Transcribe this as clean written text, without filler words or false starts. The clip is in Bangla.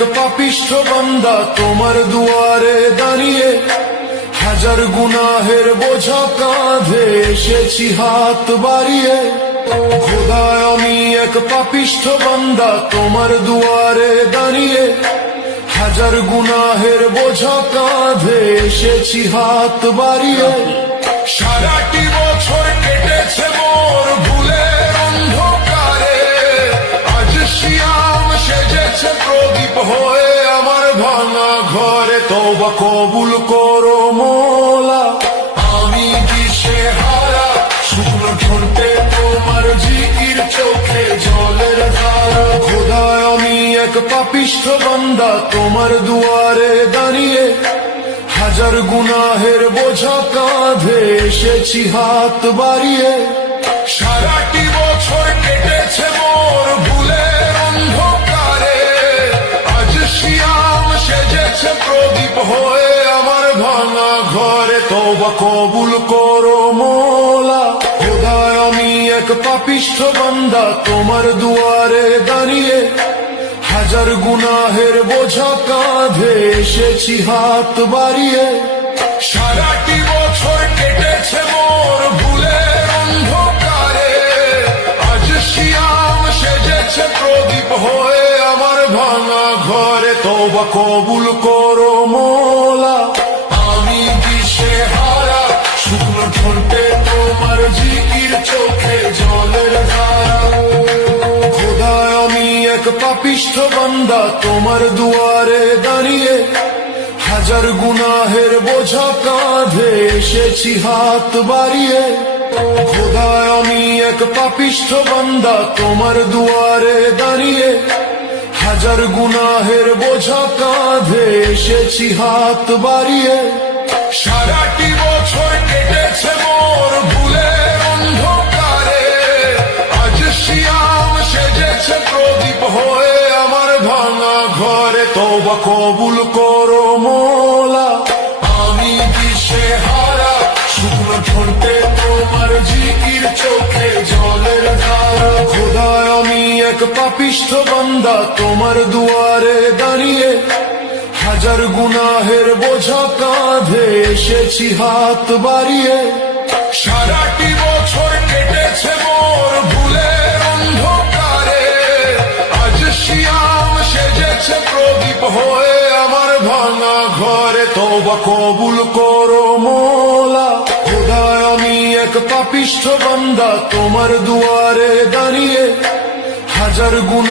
এক পাপিষ্ঠ বান্দা তোমার দুয়ারে দাঁড়িয়ে, হাজার গুনাহের বোঝা কাঁধে এসেছি হাত বাড়িয়ে। খোদা আমি এক পাপিষ্ঠ বান্দা তোমার দুয়ারে দাঁড়িয়ে, হাজার গুনাহের বোঝা কাঁধে এসেছি হাত বাড়িয়ে। সারাটি বছর কেটেছে মোর ভুলের অন্ধকারে, আজ শিয়াম সেজেছে প্রদীপ হয়ে আমার ভাঙা ঘরে। তওবা কবুল করো মোলা, আমি দিশেহারা, শুকনো ঠোঁটে তোমার জিকির, চোখে জলের ধারা। খোদা আমি এক পাপিষ্ঠ বান্দা তোমার দুয়ারে দাঁড়িয়ে, হাজার গুনাহের বোঝা কাঁধে এসেছি হাত বাড়িয়ে। সারাটি বছর কেটেছে মোর ভুলের অন্ধকারে, আজ শিয়াম সেজেছে প্রদীপ হয়ে আমার ভাঙা ঘরে। তওবা কবুল করো মোলা, খোদা আমি এক পাপিষ্ঠ বান্দা তোমার দুয়ারে দাঁড়িয়ে, হাজার গুনাহের বোঝা কাঁধে এসেছি হাত বাড়িয়ে। সারাটি বছর কেটেছে মোর ভুলের অন্ধকারে, আজ শিয়াম সেজেছে প্রদীপ হয়ে আমার ভাঙা ঘরে। তওবা কবুল করো মোলা, আমি দিশেহারা, শুকনো ঠোঁটে তোমার জিকির, চোখে জলের ধারা। খোদা আমি এক পাপিষ্ঠ বান্দা তোমার দুয়ারে দাঁড়িয়ে, হাজার গুনাহের বোঝা কাঁধে এসেছি হাত বাড়িয়ে। খোদা আমি এক পাপিষ্ঠ বান্দা তোমার দুয়ারে দাঁড়িয়ে, হাজার গুনাহের বোঝা কাঁধে এসেছি হাত বাড়িয়ে। সারাটি বছর কেটেছে মোর ভুলের অন্ধকারে, আজ শিয়াম সেজেছে প্রদীপ হয়ে আমার ভাঙা ঘরে। তওবা কবুল করো মোলা, আমি দিশেহারা, শুকনো ঠোঁটে তোমার জিকির, চোখে জলের ধারা। খোদা আমি এক পাপিষ্ঠ বান্দা তোমার দুয়ারে দাঁড়িয়ে, হাজার গুনাহের বোঝা কাঁধে এসেছি হাত বাড়িয়ে। সারাটি বছর কেটেছে মোর ভুলের অন্ধকারে, আজ শিয়াম সেজেছে প্রদীপ হয়ে আমার ভাঙা ঘরে। তওবা কবুল করো মোলা, খোদা আমি এক পাপিষ্ঠ বান্দা তোমার দুয়ারে দাঁড়িয়ে, হাজার গুনাহ